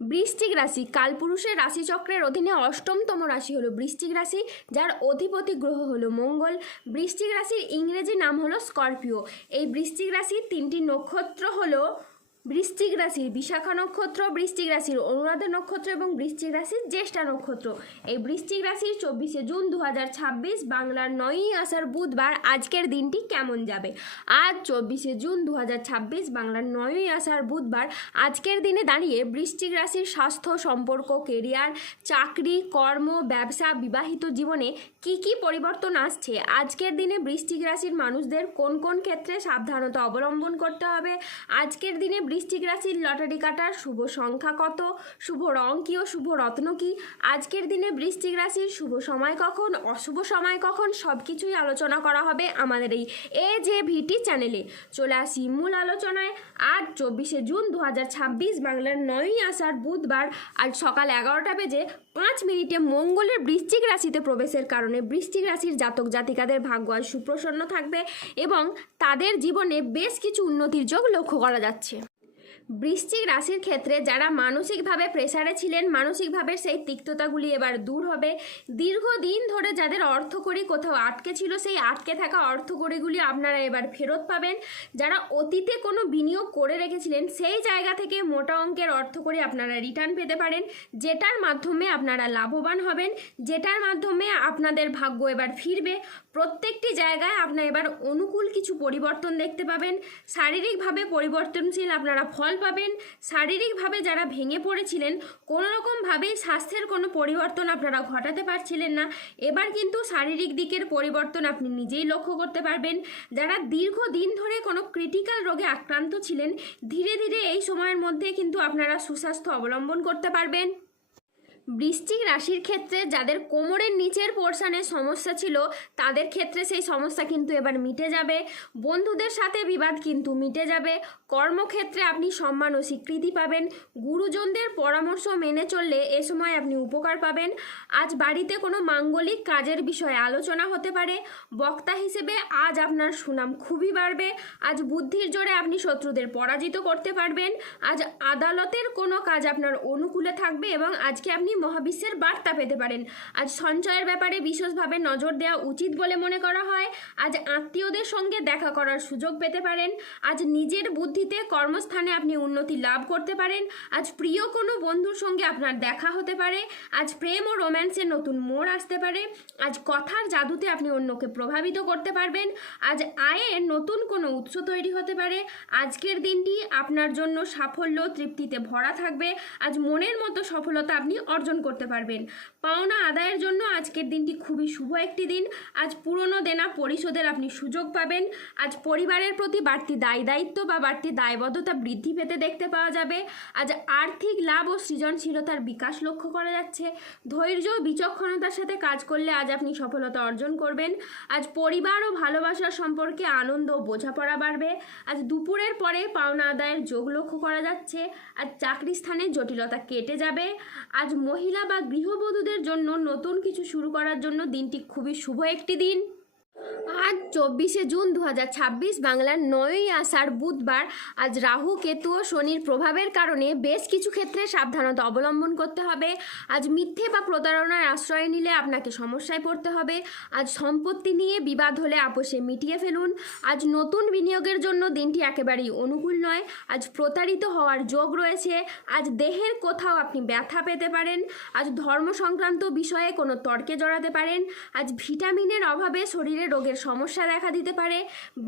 বৃশ্চিক রাশি কালপুরুষের রাশিচক্রের অধীনে অষ্টমতম রাশি হলো বৃশ্চিক রাশি, যার অধিপতি গ্রহ হলো মঙ্গল। বৃশ্চিক রাশির ইংরেজি নাম হলো স্করপিও। এই বৃশ্চিক রাশির তিনটি নক্ষত্র হলো বৃশ্চিক রাশির বিশাখা নক্ষত্র, বৃশ্চিক রাশির অনুরাধা নক্ষত্র এবং বৃশ্চিক রাশির জ্যেষ্ঠা নক্ষত্র। এই বৃশ্চিক রাশির 24শে জুন 2026 বাংলার 9ই আষাঢ় বুধবার আজকের দিনটি কেমন যাবে। আজ 24শে জুন 2026 বাংলার 9ই আষাঢ় বুধবার আজকের দিনে দাঁড়িয়ে বৃশ্চিক রাশির স্বাস্থ্য, সম্পর্ক, কেরিয়ার, চাকরি, কর্ম, ব্যবসা, বিবাহিত জীবনে কি কি পরিবর্তন আসছে। আজকের দিনে বৃশ্চিক রাশির মানুষদের কোন কোন ক্ষেত্রে সাবধানতা অবলম্বন করতে হবে। আজকের দিনে বৃশ্চিক রাশির লটারি কাটার শুভ সংখ্যা কত, শুভ রং কী ও শুভ রত্ন কী। আজকের দিনে বৃশ্চিক রাশির শুভ সময় কখন, অশুভ সময় কখন, সব কিছুই আলোচনা করা হবে আমাদের এই AJVT চ্যানেলে। চলে আসি মূল আলোচনায়। আজ 24শে জুন 2026 বাংলার 9ই আষাঢ় বুধবার আজ সকাল 11টা বেজে 5 মিনিটে মঙ্গলের বৃশ্চিক রাশিতে প্রবেশের কারণে বৃশ্চিক রাশির জাতক জাতিকাদের ভাগ্য আজ সুপ্রসন্ন থাকবে এবং তাদের জীবনে বেশ কিছু উন্নতির যোগ লক্ষ্য করা যাচ্ছে। বৃশ্চিক রাশির ক্ষেত্রে যারা মানসিকভাবে প্রেসারে ছিলেন, মানসিকভাবে সেই তিক্ততাগুলি এবার দূর হবে। দীর্ঘদিন ধরে যাদের অর্থকড়ি কোথাও আটকে ছিল, সেই আটকে থাকা অর্থকড়িগুলি আপনারা এবার ফেরত পাবেন। যারা অতীতে কোনো বিনিয়োগ করে রেখেছিলেন, সেই জায়গা থেকে মোটা অঙ্কের অর্থকড়ি আপনারা রিটার্ন পেতে পারেন, যেটার মাধ্যমে আপনারা লাভবান হবেন, যেটার মাধ্যমে আপনাদের ভাগ্য এবার ফিরবে। প্রত্যেকটি জায়গায় আপনারা এবার অনুকূল কিছু পরিবর্তন দেখতে পাবেন। শারীরিকভাবে পরিবর্তনশীল আপনারা ফল পাবেন। শারীরিকভাবে যারা ভেঙে পড়েছিলেন, কোনো রকমভাবেই স্বাস্থ্যের কোনো পরিবর্তন আপনারা ঘটাতে পারছিলেন না, এবার কিন্তু শারীরিক দিকের পরিবর্তন আপনি নিজেই লক্ষ্য করতে পারবেন। যারা দীর্ঘদিন ধরে কোনো ক্রিটিক্যাল রোগে আক্রান্ত ছিলেন, ধীরে ধীরে এই সময়ের মধ্যে কিন্তু আপনারা সুস্বাস্থ্য অবলম্বন করতে পারবেন। বৃশ্চিক রাশির ক্ষেত্রে যাদের কোমরের নিচের পোর্শনে সমস্যা ছিল, তাদের ক্ষেত্রে সেই সমস্যা কিন্তু এবার মিটে যাবে। বন্ধুদের সাথে বিবাদ কিন্তু মিটে যাবে। কর্মক্ষেত্রে আপনি সম্মান ও স্বীকৃতি পাবেন। গুরুজনদের পরামর্শ মেনে চললে এ সময় আপনি উপকার পাবেন। আজ বাড়িতে কোনো মাঙ্গলিক কাজের বিষয়ে আলোচনা হতে পারে। বক্তা হিসেবে আজ আপনার সুনাম খুবই বাড়বে। আজ বুদ্ধির জোরে আপনি শত্রুদের পরাজিত করতে পারবেন। আজ আদালতের কোনো কাজ আপনার অনুকূলে থাকবে এবং আজকে আপনি মহাবিশ্বের বার্তা পেতে পারেন। আজ সঞ্চয়ের ব্যাপারে বিশেষভাবে নজর দেওয়া উচিত বলে মনে করা হয়। আজ আত্মীয়দের সঙ্গে দেখা করার সুযোগ পেতে পারেন। আজ নিজের বুদ্ধিতে কর্মস্থানে আপনি উন্নতি লাভ করতে পারেন। আজ প্রিয় কোনো বন্ধুর সঙ্গে আপনার দেখা হতে পারে। আজ প্রেম ও রোম্যান্সের নতুন মোড় আসতে পারে। আজ কথার জাদুতে আপনি অন্যকে প্রভাবিত করতে পারবেন। আজ আয়ের নতুন কোনো উৎস তৈরি হতে পারে। আজকের দিনটি আপনার জন্য সাফল্য তৃপ্তিতে ভরা থাকবে। আজ মনের মতো সফলতা আপনি অর্জন করতে পারবেন। পাওনা আদায়ের জন্য আজকের দিনটি খুবই শুভ একটি দিন। আজ পুরনো দেনা পরিশোধের আপনি সুযোগ পাবেন। আজ পরিবারের প্রতি বাড়তি দায়িত্ব বা বাড়তি দায়বদ্ধতা বৃদ্ধি পেতে দেখতে পাওয়া যাবে। আজ আর্থিক লাভ ও সৃজনশীলতার বিকাশ লক্ষ্য করা যাচ্ছে। ধৈর্য ও বিচক্ষণতার সাথে কাজ করলে আজ আপনি সফলতা অর্জন করবেন। আজ পরিবার ও ভালোবাসার সম্পর্কে আনন্দ ও বোঝাপড়া বাড়বে। আজ দুপুরের পরে পাওনা আদায়ের যোগ লক্ষ্য করা যাচ্ছে। আজ চাকরি স্থানে জটিলতা কেটে যাবে। আজ মহিলা বা গৃহবধূদের জন্য নতুন কিছু শুরু করার জন্য দিনটি খুবই শুভ একটি দিন। আজ 24শে জুন 2026 বাংলার 9ই আষাঢ় বুধবার আজ রাহু, কেতু ও শনির প্রভাবের কারণে বেশ কিছু ক্ষেত্রে সাবধানতা অবলম্বন করতে হবে। আজ মিথ্যে বা প্রতারণার আশ্রয় নিলে আপনাকে সমস্যায় পড়তে হবে। আজ সম্পত্তি নিয়ে বিবাদ হলে আপোষে মিটিয়ে ফেলুন। আজ নতুন বিনিয়োগের জন্য দিনটি একেবারেই অনুকূল নয়। আজ প্রতারিত হওয়ার যোগ রয়েছে। আজ দেহের কোথাও আপনি ব্যথা পেতে পারেন। আজ ধর্ম সংক্রান্ত বিষয়ে কোনো তর্কে জড়াতে পারেন। আজ ভিটামিনের অভাবে শরীরে রোগের সমস্যা দেখা দিতে পারে।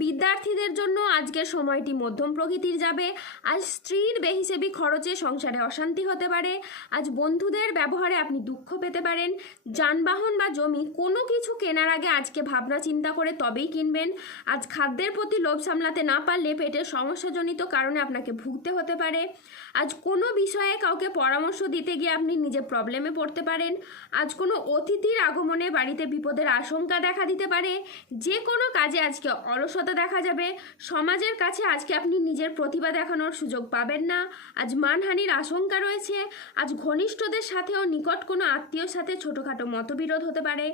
বিদ্যার্থীদের জন্য আজকের সময়টি মধ্যম প্রকৃতির যাবে। আজ স্ত্রীর বেহিসেবি খরচে সংসারে অশান্তি হতে পারে। আজ বন্ধুদের ব্যবহারে আপনি দুঃখ পেতে পারেন। যানবাহন বা জমি কোনো কিছু কেনার আগে আজকে ভাবনা চিন্তা করে তবেই কিনবেন। আজ খাদ্যের প্রতি লোভ সামলাতে না পারলে পেটের সমস্যাজনিত কারণে আপনাকে ভুগতে হতে পারে। আজ কোনো বিষয়ে কাউকে পরামর্শ দিতে গিয়ে আপনি নিজে প্রবলেমে পড়তে পারেন। আজ কোনো অতিথির আগমনে বাড়িতে বিপদের আশঙ্কা দেখা দিতে পারে। যে কোনো কাজে আজকে অলসতা দেখা যাবে। সমাজের কাছে আজকে আপনি নিজের প্রতিভা দেখানোর সুযোগ পাবেন না। আজ মানহানির আশঙ্কা রয়েছে। আজ ঘনিষ্ঠদের সাথেও নিকট কোনো আত্মীয়র সাথে ছোটোখাটো মতবিরোধ হতে পারে।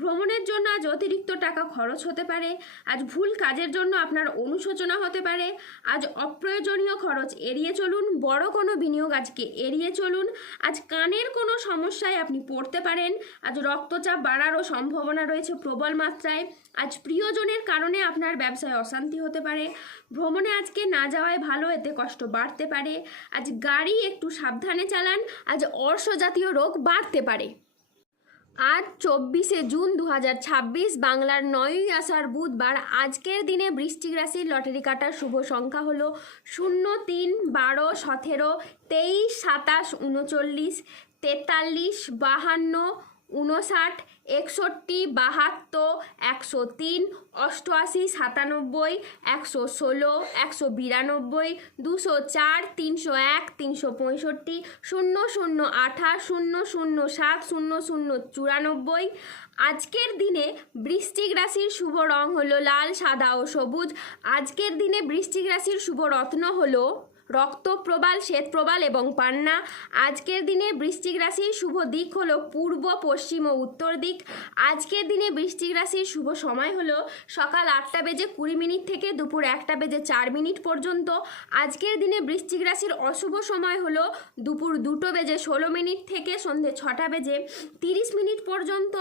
ভ্রমণের জন্য আজ অতিরিক্ত টাকা খরচ হতে পারে। আজ ভুল কাজের জন্য আপনার অনুশোচনা হতে পারে। আজ অপ্রয়োজনীয় খরচ এড়িয়ে চলুন। বড় কোনো বিনিয়োগ আজকে এড়িয়ে চলুন। আজ কানের কোনো সমস্যায় আপনি পড়তে পারেন। আজ রক্তচাপ বাড়ারও সম্ভাবনা রয়েছে প্রবল মাত্রায়। আজ প্রিয়জনের কারণে আপনার ব্যবসায় অশান্তি হতে পারে। ভ্রমণে আজকে না যাওয়ায় ভালো, এতে কষ্ট বাড়তে পারে। আজ গাড়ি একটু সাবধানে চালান। আজ অর্শ জাতীয় রোগ বাড়তে পারে। আজ 24শে জুন 2026 বাংলার 9ই আষাঢ় বুধবার। আজকের দিনে বৃশ্চিক রাশির লটারি কাটার শুভ সংখ্যা হলো 0, 3, 12, 17, 23, 27, 39, 43, 52, 59, 61, 72, 103, 88, 97, 116, 192, 204, 301, 365, 0028, 007, 0094। আজকের দিনে বৃশ্চিক রাশির শুভ রং হলো লাল, সাদা ও সবুজ। আজকের দিনে বৃশ্চিক রাশির শুভ রত্ন হলো রক্তপ্রবাল, শ্বেতপ্রবাল এবং পান্না। আজকের দিনে বৃশ্চিক রাশির শুভ দিক হলো পূর্ব, পশ্চিম ও উত্তর দিক। আজকের দিনে বৃশ্চিক রাশির শুভ সময় হলো সকাল 8:20 থেকে দুপুর 1:04 পর্যন্ত। আজকের দিনে বৃশ্চিক রাশির অশুভ সময় হলো দুপুর 2:16 থেকে সন্ধ্যে 6:30 পর্যন্ত।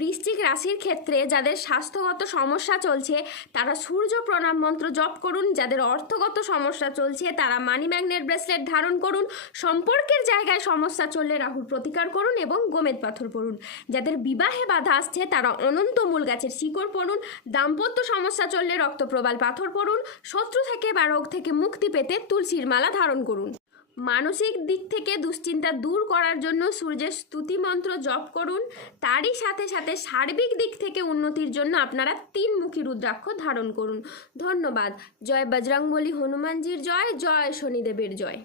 বৃশ্চিক রাশির ক্ষেত্রে যাদের স্বাস্থ্যগত সমস্যা চলছে তারা সূর্য প্রণাম মন্ত্র জপ করুন। যাদের অর্থগত সমস্যা চলছে তারা মানি ম্যাগনেট ব্রেসলেট ধারণ করুন। সম্পর্কের জায়গায় সমস্যা চললে রাহুর প্রতিকার করুন এবং গোমেদ পাথর পড়ুন। যাদের বিবাহে বাধা আসছে তারা অনন্ত মূল গাছের শিকড় পড়ুন। দাম্পত্য সমস্যা চললে রক্তপ্রবাল পাথর পড়ুন। শত্রু থেকে বা রোগ থেকে মুক্তি পেতে তুলসীর মালা ধারণ করুন। মানসিক দিক থেকে দুশ্চিন্তা দূর করার জন্য সূর্যের স্তুতি মন্ত্র জপ করুন। তারই সাথে সাথে সার্বিক দিক থেকে উন্নতির জন্য আপনারা 3মুখী রুদ্রাক্ষ ধারণ করুন। ধন্যবাদ। জয় বজরংবলী হনুমানজির জয়, জয় শনিদেবের জয়।